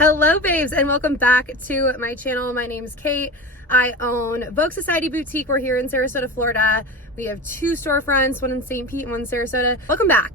Hello babes, and welcome back to my channel. My name is Kate. I own Vogue Society Boutique. We're here in Sarasota, Florida. We have two storefronts, one in St. Pete and one in Sarasota. Welcome back.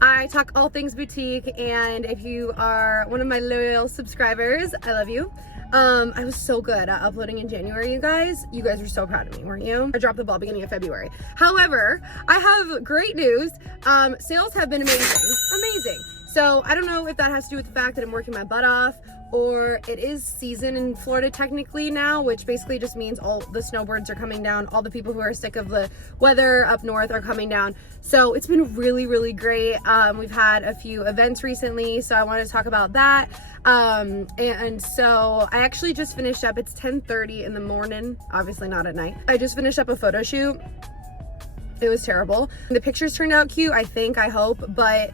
I talk all things boutique, and if you are one of my loyal subscribers, I love you. I was so good at uploading in January, you guys. You guys were so proud of me, weren't you? I dropped the ball beginning of February. However, I have great news. Sales have been amazing. So I don't know if that has to do with the fact that I'm working my butt off, or it is season in Florida technically now, which basically just means all the snowbirds are coming down. All the people who are sick of the weather up north are coming down. So it's been really great. We've had a few events recently, so I wanted to talk about that. And so I actually just finished up, it's 10:30 in the morning, obviously not at night. I just finished up a photo shoot. It was terrible. The pictures turned out cute, I hope, but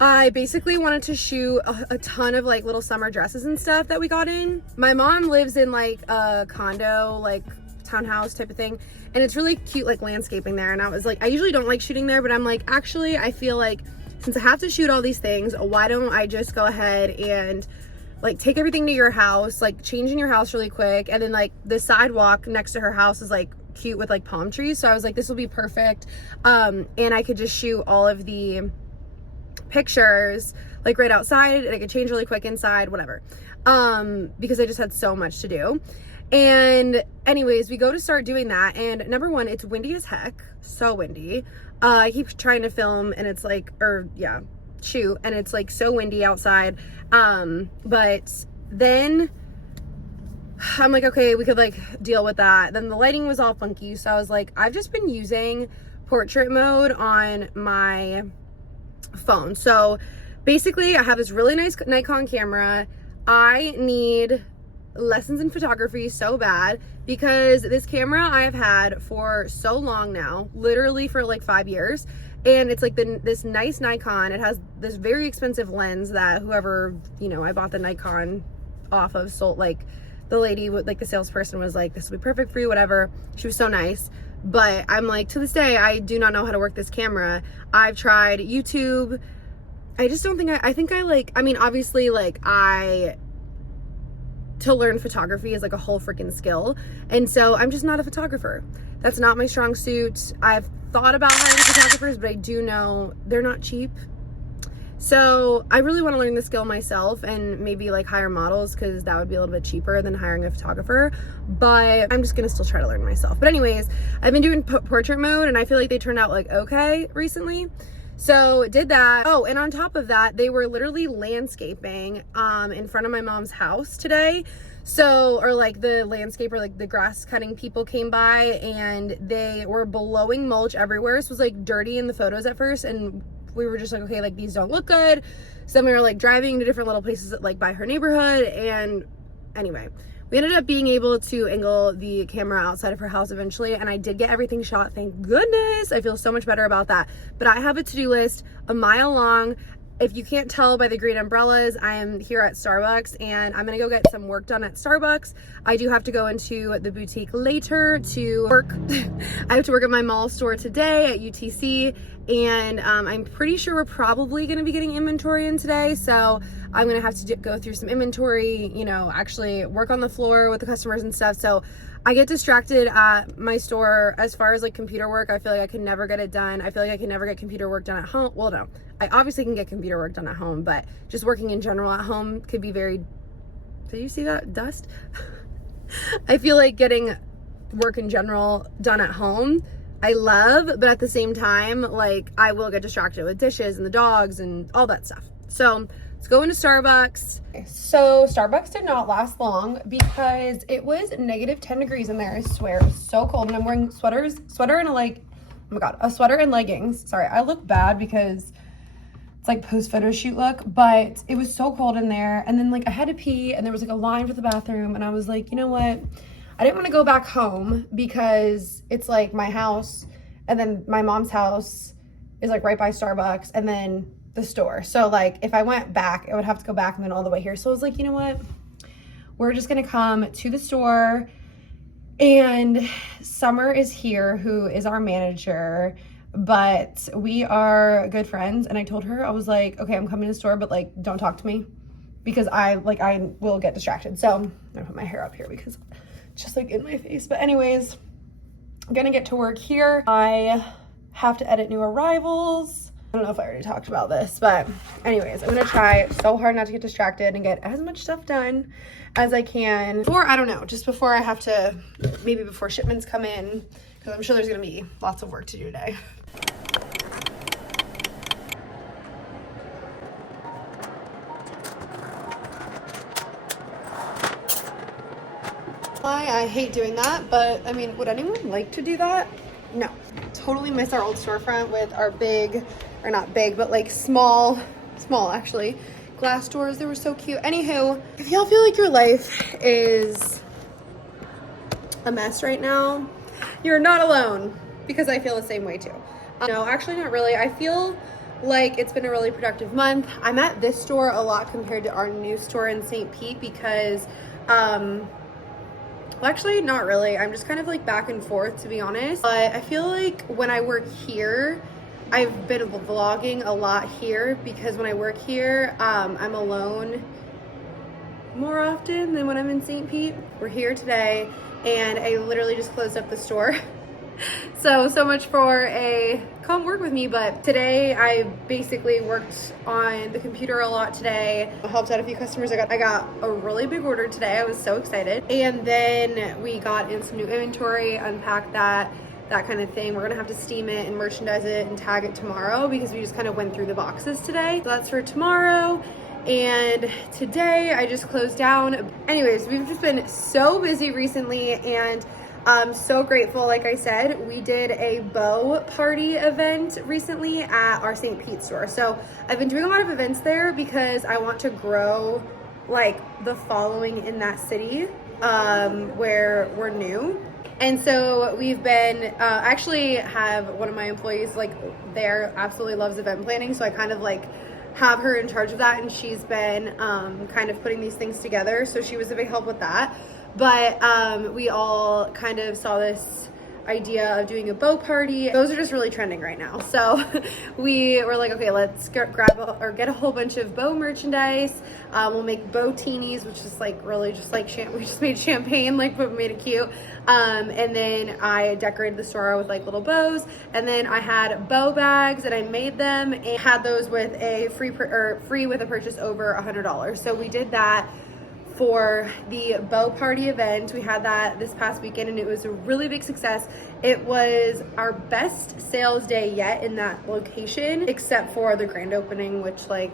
I basically wanted to shoot a ton of like little summer dresses and stuff that we got in. My mom lives in like a condo, like townhouse type of thing, and it's really cute like landscaping there. And I was like, I usually don't like shooting there, but I'm like, actually I feel like since I have to shoot all these things, why don't I just go ahead and like take everything to your house, like changing your house really quick. And then like the sidewalk next to her house is like cute with like palm trees. So I was like, this will be perfect. And I could just shoot all of the pictures like right outside, and I could change really quick inside, whatever, because I just had so much to do. And anyways, we go to start doing that, and number one, it's windy as heck, so windy. I keep trying to film and it's like, shoot, and it's like so windy outside. But then I'm like, okay, we could like deal with that. Then the lighting was all funky, so I was like, I've just been using portrait mode on my phone. So basically I have this really nice Nikon camera. I need lessons in photography so bad because this camera I've had for so long now, literally for like 5 years, and it's like this nice Nikon. It has this very expensive lens that whoever, you know, I bought the Nikon off of sold, like the lady with like the salesperson was like, this will be perfect for you, whatever. She was so nice. But I'm like, to this day, I do not know how to work this camera. I've tried YouTube. I just don't think I mean, obviously, like, to learn photography is like a whole freaking skill. And so I'm just not a photographer. That's not my strong suit. I've thought about hiring photographers, but I do know they're not cheap. So I really want to learn the skill myself and maybe like hire models, because that would be a little bit cheaper than hiring a photographer. But I'm just gonna still try to learn myself. But anyways, I've been doing portrait mode, and I feel like they turned out like okay recently. So did that. Oh, and on top of that, they were literally landscaping in front of my mom's house today. So, or like the landscaper, like the grass cutting people came by, and they were blowing mulch everywhere. So it was like dirty in the photos at first, and we were just like, okay, like these don't look good. So then we were like driving to different little places like by her neighborhood, and anyway, we ended up being able to angle the camera outside of her house eventually, and I did get everything shot, thank goodness. I feel so much better about that. But I have a to-do list a mile long. If you can't tell by the green umbrellas, I am here at Starbucks, and I'm gonna go get some work done at Starbucks. I do have to go into the boutique later to work. I have to work at my mall store today at UTC, and I'm pretty sure we're probably gonna be getting inventory in today. So I'm gonna have to go through some inventory, you know, actually work on the floor with the customers and stuff. So I get distracted at my store as far as like computer work. I feel like I can never get it done. I feel like I can never get computer work done at home. Well, no, I obviously can get computer work done at home, but just working in general at home could be very, did you see that dust? I feel like getting work in general done at home, I love, but at the same time, like I will get distracted with dishes and the dogs and all that stuff. So let's go into Starbucks. So Starbucks did not last long because it was negative 10 degrees in there. I swear, it was so cold, and I'm wearing a sweater and a sweater and leggings. Sorry, I look bad because it's like post photo shoot look, but it was so cold in there. And then like I had to pee, and there was like a line for the bathroom, and I was like, you know what? I didn't want to go back home because it's like my house, and then my mom's house is like right by Starbucks, and then the store. So like if I went back, I would have to go back and then all the way here. So I was like, you know what? We're just gonna come to the store, and Summer is here, who is our manager. but we are good friends. And I told her, I was like, okay, I'm coming to the store, but like, don't talk to me because I will get distracted. So I'm gonna put my hair up here because it's just like in my face. But anyways, I'm gonna get to work here. I have to edit new arrivals. I don't know if I already talked about this, but anyways, I'm gonna try so hard not to get distracted and get as much stuff done as I can. Or I don't know, just before I have to, maybe before shipments come in, because I'm sure there's gonna be lots of work to do today. I hate doing that, but I mean, would anyone like to do that? No. Totally miss our old storefront with our big, or not big, but like small actually, glass doors. They were so cute. Anywho, if y'all feel like your life is a mess right now, you're not alone, because I feel the same way too. No, actually not really. I feel like it's been a really productive month. I'm at this store a lot compared to our new store in St. Pete because, well, actually, not really. I'm just kind of like back and forth, to be honest. But I feel like when I work here, I've been vlogging a lot here because when I work here, I'm alone more often than when I'm in St. Pete. We're here today, and I literally just closed up the store. So much for a come work with me, but today I basically worked on the computer a lot today. I helped out a few customers. I got a really big order today. I was so excited. And then we got in some new inventory, unpacked that kind of thing. We're gonna have to steam it and merchandise it and tag it tomorrow because we just kind of went through the boxes today. So that's for tomorrow. And today I just closed down. Anyways, we've just been so busy recently, and I'm so grateful. Like I said, we did a bow party event recently at our St. Pete store. So I've been doing a lot of events there because I want to grow like the following in that city where we're new. And so we've been, actually have one of my employees like there absolutely loves event planning. So I kind of like have her in charge of that, and she's been kind of putting these things together. So she was a big help with that. But we all kind of saw this idea of doing a bow party. Those are just really trending right now. So we were like, okay, let's get a whole bunch of bow merchandise. We'll make bow teenies, which is like really just like we just made champagne, like, but made it cute. And then I decorated the store with like little bows. And then I had bow bags, and I made them and had those with a free with a purchase over $100. So we did that for the bow party event. We had that this past weekend, and it was a really big success. It was our best sales day yet in that location, except for the grand opening, which like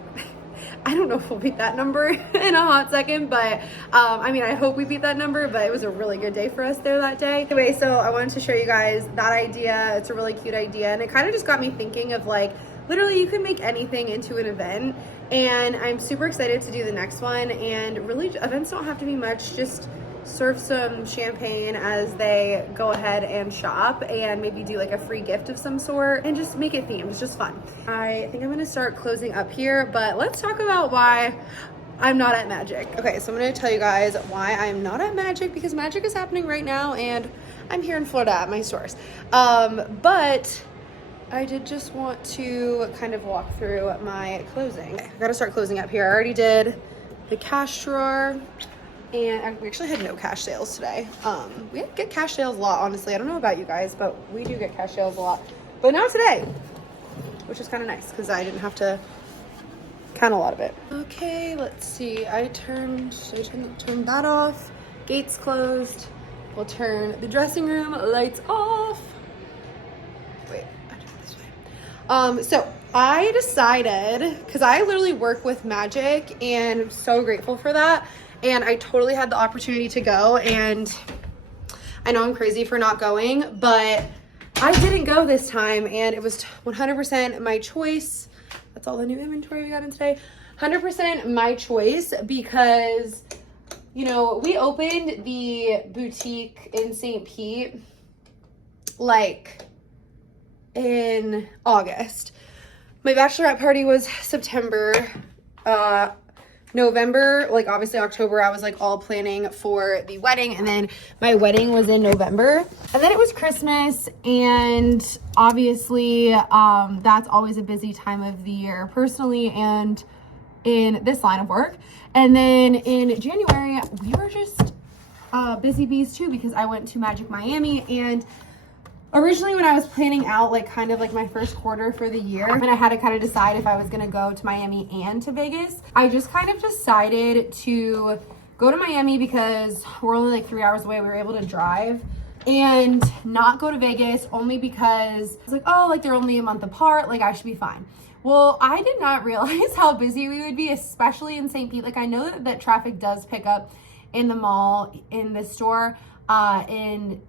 I don't know if we'll beat that number in a hot second, but I mean, I hope we beat that number, but it was a really good day for us there that day. Anyway, so I wanted to show you guys that idea. It's a really cute idea, and it kind of just got me thinking of like, literally you can make anything into an event, and I'm super excited to do the next one. And really, events don't have to be much, just serve some champagne as they go ahead and shop, and maybe do like a free gift of some sort, and just make it themed. It's just fun. I think I'm gonna start closing up here, but let's talk about why I'm not at Magic. Okay, so I'm gonna tell you guys why I'm not at Magic, because Magic is happening right now, and I'm here in Florida at my stores. But I did just want to kind of walk through my closing. Okay, I gotta start closing up here. I already did the cash drawer, and we actually had no cash sales today. We get cash sales a lot, honestly. I don't know about you guys, but we do get cash sales a lot. But not today, which is kind of nice because I didn't have to count a lot of it. Okay, let's see. I turned that off. Gates closed. We'll turn the dressing room lights off. Wait, I do it this way. So I decided, because I literally work with Magic, and I'm so grateful for that. And I totally had the opportunity to go, and I know I'm crazy for not going, but I didn't go this time, and it was 100% my choice. That's all the new inventory we got in today. 100% my choice, because, you know, we opened the boutique in St. Pete like in August. My bachelorette party was September. November, like obviously October, I was like all planning for the wedding, and then my wedding was in November, and then it was Christmas, and obviously that's always a busy time of the year personally and in this line of work. And then in January, we were just busy bees too, because I went to Magic Miami. And originally when I was planning out like kind of like my first quarter for the year, and I had to kind of decide if I was gonna go to Miami and to Vegas, I just kind of decided to go to Miami because we're only like 3 hours away. We were able to drive, and not go to Vegas only because I was like, oh, like they're only a month apart, like I should be fine. Well, I did not realize how busy we would be, especially in St. Pete. Like I know that traffic does pick up in the mall, in this store, in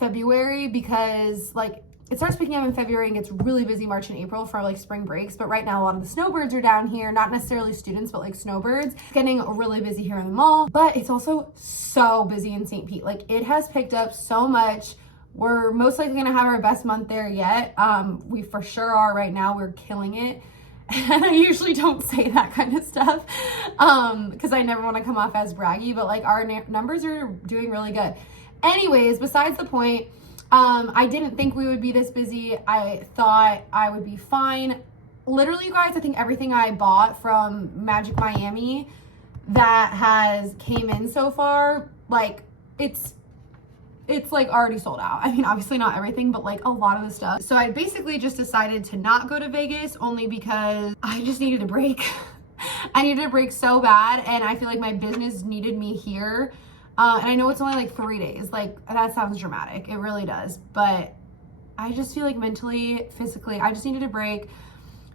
February, because like it starts picking up in February and gets really busy March and April for like spring breaks. But right now a lot of the snowbirds are down here, not necessarily students, but like snowbirds. It's getting really busy here in the mall, but it's also so busy in St. Pete. Like it has picked up so much. We're most likely gonna have our best month there yet. We for sure are right now. We're killing it. And I usually don't say that kind of stuff because I never want to come off as braggy, but like our numbers are doing really good. Anyways, besides the point, I didn't think we would be this busy. I thought I would be fine. Literally, you guys, I think everything I bought from Magic Miami that has came in so far, like it's like already sold out. I mean, obviously not everything, but like a lot of the stuff. So I basically just decided to not go to Vegas only because I just needed a break. I needed a break so bad, and I feel like my business needed me here. And I know it's only like 3 days. Like that sounds dramatic. It really does. But I just feel like mentally, physically, I just needed a break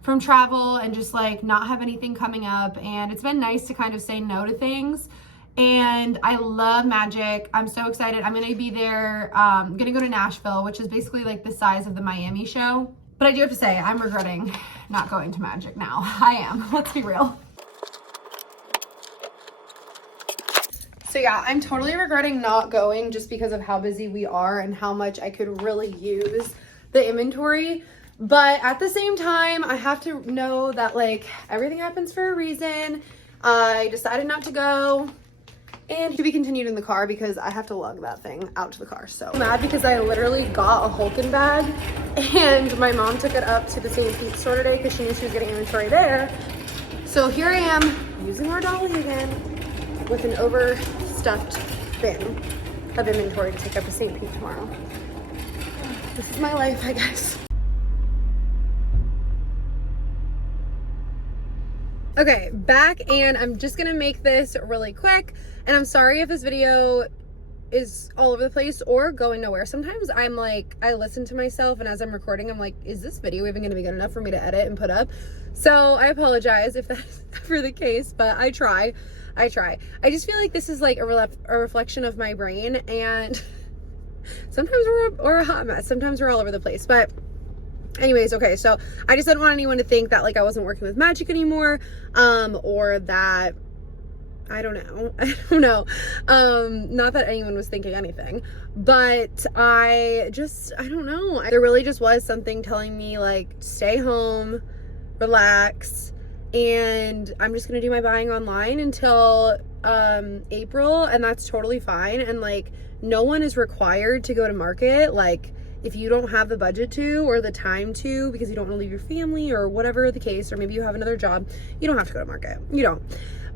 from travel and just like not have anything coming up. And it's been nice to kind of say no to things. And I love Magic. I'm so excited. I'm gonna be there. I'm gonna go to Nashville, which is basically like the size of the Miami show. But I do have to say, I'm regretting not going to Magic now. I am. Let's be real. So yeah, I'm totally regretting not going just because of how busy we are and how much I could really use the inventory. But at the same time, I have to know that like everything happens for a reason. I decided not to go, and to be continued in the car because I have to lug that thing out to the car. So I'm mad because I literally got a Hulkin bag and my mom took it up to the St. Pete store today because she knew she was getting inventory there. So here I am using our dolly again with an overstuffed bin of inventory to take up to St. Pete tomorrow. This is my life, I guess. Okay, back, and I'm just gonna make this really quick. And I'm sorry if this video is all over the place or going nowhere. Sometimes I'm like, I listen to myself, and as I'm recording, I'm like, is this video even gonna be good enough for me to edit and put up? So I apologize if that's ever the case, but I try. I just feel like this is like a reflection of my brain, and sometimes we're a hot mess. Sometimes we're all over the place, but anyways, okay, so I just didn't want anyone to think that like I wasn't working with Magic anymore, or that, I don't know. Not that anyone was thinking anything, but I don't know. There really just was something telling me like, stay home, relax, and I'm just gonna do my buying online until April, and that's totally fine. And like, no one is required to go to market. Like, if you don't have the budget to or the time to because you don't want to leave your family or whatever the case, or maybe you have another job, you don't have to go to market. You don't.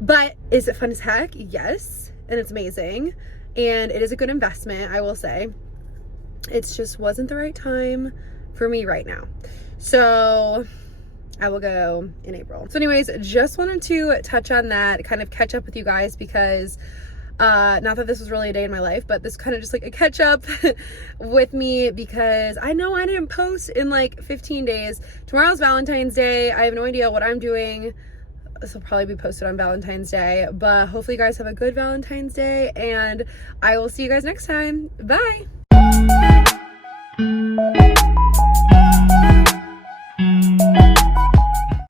But is it fun as heck? Yes. And it's amazing. And it is a good investment, I will say. It just wasn't the right time for me right now. So I will go in April. So anyways, just wanted to touch on that, kind of catch up with you guys because not that this was really a day in my life, but this kind of just like a catch up with me because I know I didn't post in like 15 days. Tomorrow's Valentine's Day. I have no idea what I'm doing. This will probably be posted on Valentine's Day, but hopefully you guys have a good Valentine's Day, and I will see you guys next time. Bye.